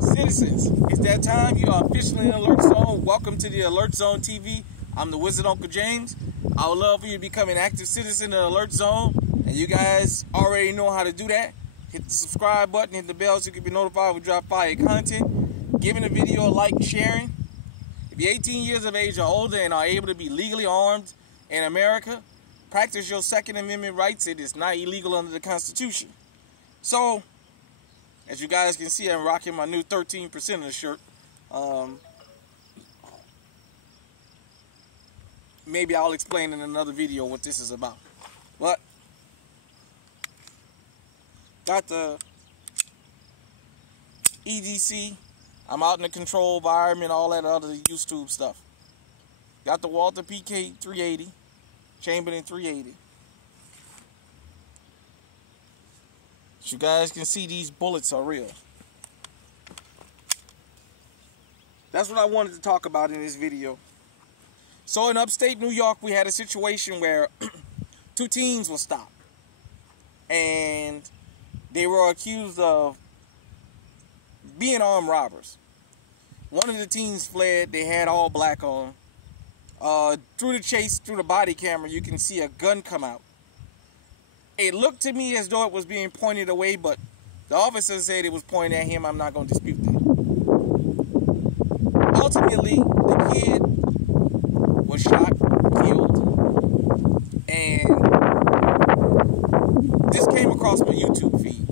Citizens, it's that time. You are officially in Alert Zone. Welcome to the Alert Zone TV. I'm the Wizard Uncle James. I would love for you to become an active citizen in Alert Zone. And you guys already know how to do that. Hit the subscribe button, hit the bell so you can be notified when we drop fire content. Giving the video a like, sharing. If you're 18 years of age or older and are able to be legally armed in America, practice your Second Amendment rights. It is not illegal under the Constitution. So, as you guys can see, I'm rocking my new 13% shirt. Maybe I'll explain in another video what this is about. But, got the EDC. I'm out in the controlled environment, all that other YouTube stuff. Got the Walther PK 380, Chamberlain 380. As you guys can see, these bullets are real. That's what I wanted to talk about in this video. So in upstate New York, we had a situation where two teens were stopped. And they were accused of being armed robbers. One of the teens fled. They had all black on. Through the chase, through the body camera, you can see a gun come out. It looked to me as though it was being pointed away, but the officer said it was pointed at him. I'm not going to dispute that. Ultimately, the kid was shot, killed, and this came across my YouTube feed.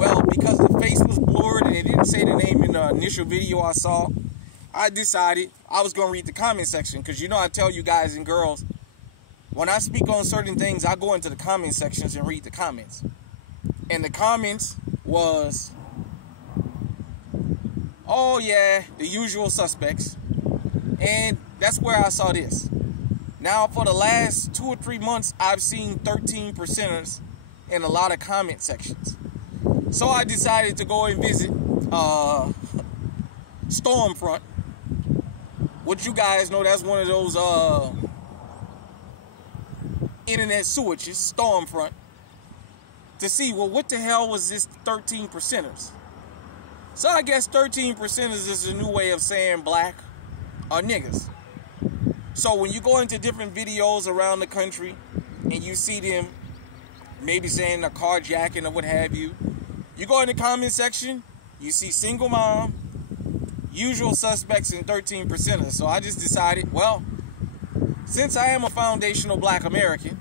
Well, because the face was blurred and it didn't say the name in the initial video I saw, I decided I was going to read the comment section, because you know I tell you guys and girls, when I speak on certain things, I go into the comment sections and read the comments. And the comments was, oh yeah, the usual suspects. And that's where I saw this. Now, for the last 2 or 3 months, I've seen 13%ers in a lot of comment sections. So I decided to go and visit Stormfront, which you guys know that's one of those internet sewages, Stormfront, to see, well, what the hell was this 13%ers? So I guess 13%ers is a new way of saying black or niggas. So when you go into different videos around the country and you see them maybe saying a carjacking or what have you, you go in the comment section, you see single mom, usual suspects, and 13%ers. So I just decided, well, since I am a foundational black American,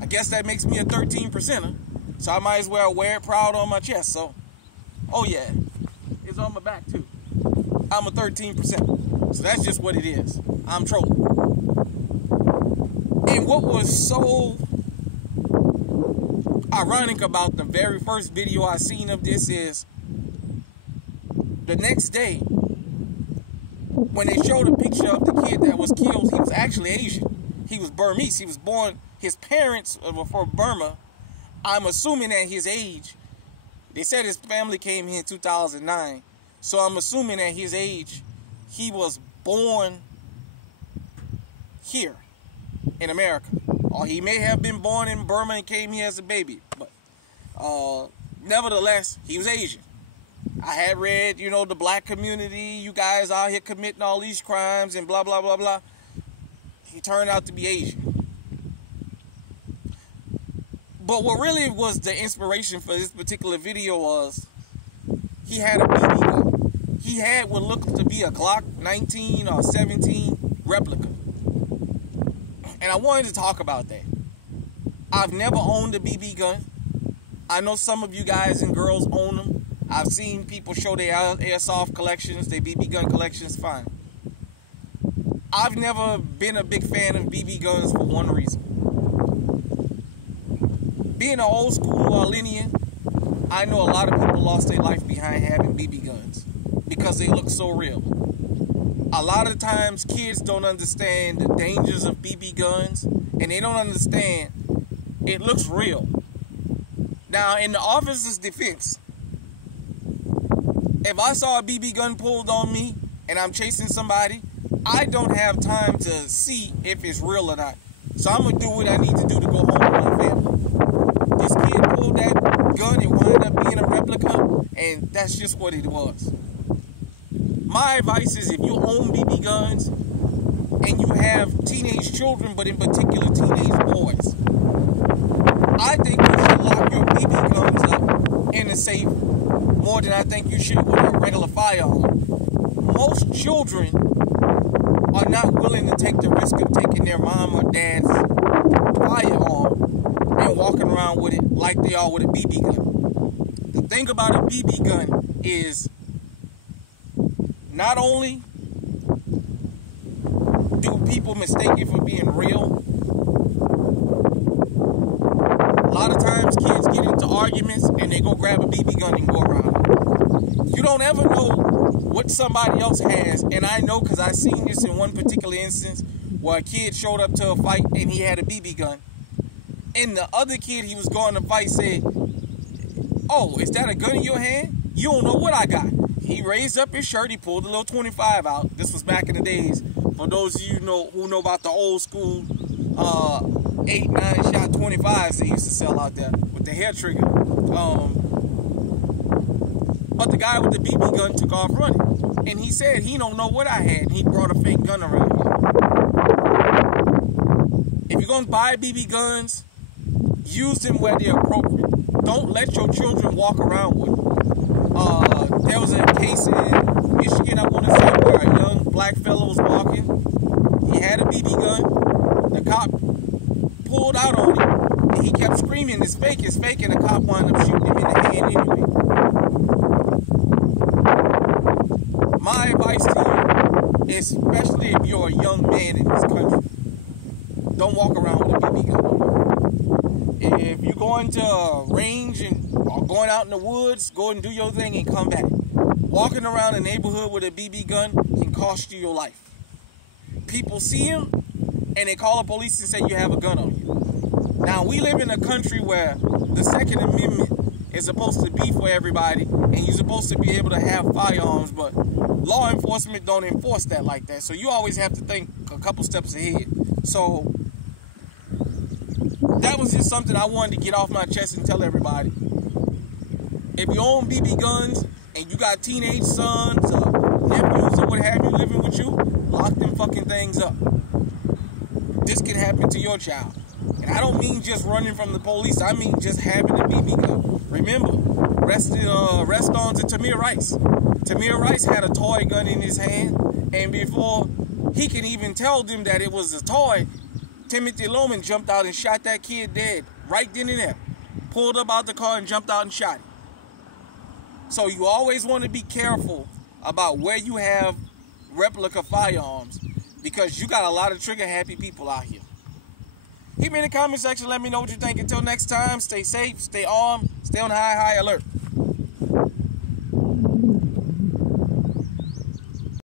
I guess that makes me a 13%er. So I might as well wear it proud on my chest. So, oh yeah, it's on my back too. I'm a 13%er. So that's just what it is. I'm trolling. And what was so ironic about the very first video I seen of this is the next day, when they showed a picture of the kid that was killed, he was actually Asian. He was Burmese. He was born, his parents were from Burma. I'm assuming at his age, they said his family came here in 2009. So I'm assuming at his age, he was born here in America. Or he may have been born in Burma and came here as a baby. But nevertheless, he was Asian. I had read, you know, the black community, you guys out here committing all these crimes and blah, blah, blah, blah. He turned out to be Asian. But what really was the inspiration for this particular video was he had a BB gun. He had what looked to be a Glock 19 or 17 replica. And I wanted to talk about that. I've never owned a BB gun. I know some of you guys and girls own them. I've seen people show their airsoft collections, their BB gun collections, fine. I've never been a big fan of BB guns for one reason. Being an old school Orleanian, I know a lot of people lost their life behind having BB guns because they look so real. A lot of times kids don't understand the dangers of BB guns, and they don't understand it looks real. Now, in the officer's defense, if I saw a BB gun pulled on me and I'm chasing somebody, I don't have time to see if it's real or not. So I'm going to do what I need to do to go home with my family. This kid pulled that gun and wound up being a replica. that's just what it was. My advice is, if you own BB guns and you have teenage children, but in particular teenage boys, I think you should lock your BB guns up in a safe more than I think you should with a regular firearm. Most children are not willing to take the risk of taking their mom or dad's firearm and walking around with it like they are with a BB gun. The thing about a BB gun is, not only do people mistake it for being real, a lot of times kids get into arguments and they go grab a BB gun and go around. You don't ever know what somebody else has, and I know because I seen this in one particular instance where a kid showed up to a fight and he had a BB gun, and the other kid he was going to fight said, "Oh, is that a gun in your hand? You don't know what I got." He raised up his shirt, he pulled a little 25 out. This was back in the days, for those of you who know about the old school 8, 9 shot 25s they used to sell out there with the hair trigger. But the guy with the BB gun took off running. And he said he don't know what I had. He brought a fake gun around here. If you're going to buy BB guns, use them where they're appropriate. Don't let your children walk around with them. There was a case in Michigan, I want to say, where a young black fellow was walking. He had a BB gun. The cop pulled out on him. And he kept screaming, "It's fake, it's fake," and the cop wound up shooting him in the hand anyway. My advice to you, especially if you're a young man in this country, don't walk around with a BB gun. If you're going to a range or going out in the woods, go and do your thing and come back. Walking around a neighborhood with a BB gun can cost you your life. People see him and they call the police and say you have a gun on you. Now, we live in a country where the Second Amendment is supposed to be for everybody, and you're supposed to be able to have firearms, but law enforcement don't enforce that like that. So you always have to think a couple steps ahead. So that was just something I wanted to get off my chest and tell everybody. If you own BB guns and you got teenage sons or nephews or what have you living with you, lock them fucking things up. This can happen to your child. And I don't mean just running from the police. I mean just having a BB gun. Remember, rest on to Tamir Rice. Tamir Rice had a toy gun in his hand, and before he can even tell them that it was a toy, Timothy Loman jumped out and shot that kid dead right then and there. Pulled up out the car and jumped out and shot him. So you always want to be careful about where you have replica firearms, because you got a lot of trigger-happy people out here. Hit me in the comment section. Let me know what you think. Until next time, stay safe, stay armed, stay on high alert.